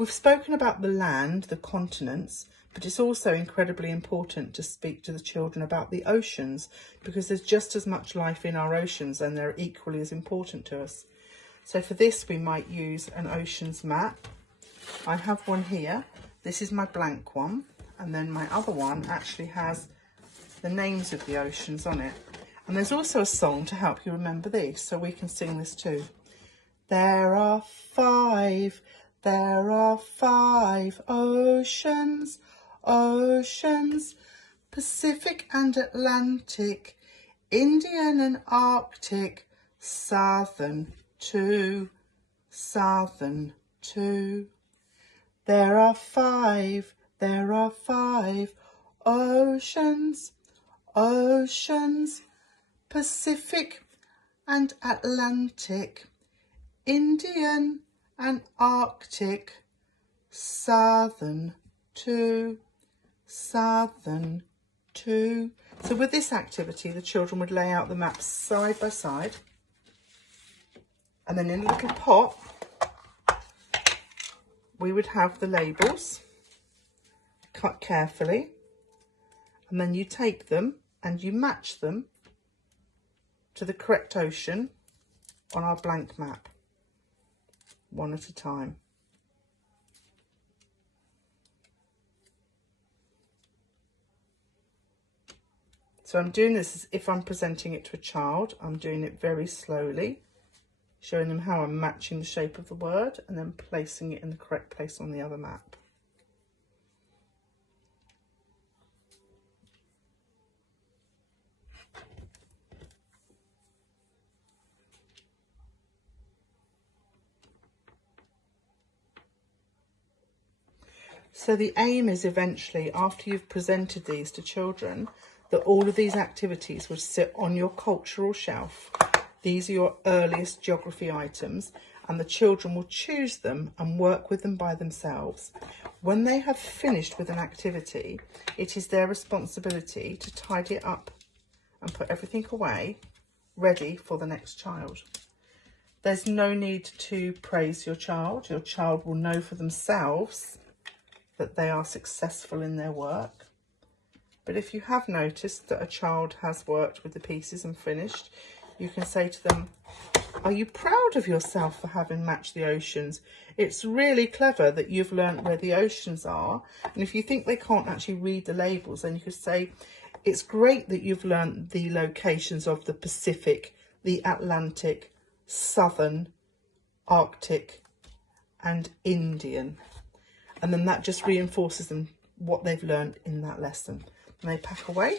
We've spoken about the land, the continents, but it's also incredibly important to speak to the children about the oceans, because there's just as much life in our oceans and they're equally as important to us. So for this, we might use an oceans map. I have one here. This is my blank one. And then my other one actually has the names of the oceans on it. And there's also a song to help you remember these, so we can sing this too. There are five oceans, oceans, Pacific and Atlantic, Indian and Arctic, southern too, southern too. There are five oceans, oceans, Pacific and Atlantic, Indian and Arctic, southern too, southern too. So with this activity, the children would lay out the maps side by side, and then in a little pot, we would have the labels cut carefully, and then you take them and you match them to the correct ocean on our blank map, one at a time. So I'm doing this as if I'm presenting it to a child. I'm doing it very slowly, showing them how I'm matching the shape of the word and then placing it in the correct place on the other map. So the aim is eventually, after you've presented these to children, that all of these activities would sit on your cultural shelf. These are your earliest geography items, and the children will choose them and work with them by themselves. When they have finished with an activity, it is their responsibility to tidy it up and put everything away, ready for the next child. There's no need to praise your child. Your child will know for themselves that they are successful in their work. But if you have noticed that a child has worked with the pieces and finished, you can say to them, are you proud of yourself for having matched the oceans? It's really clever that you've learnt where the oceans are. And if you think they can't actually read the labels, then you could say, it's great that you've learnt the locations of the Pacific, the Atlantic, Southern, Arctic and Indian. And then that just reinforces them what they've learned in that lesson. And they pack away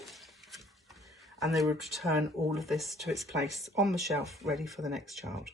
and they would return all of this to its place on the shelf, ready for the next child.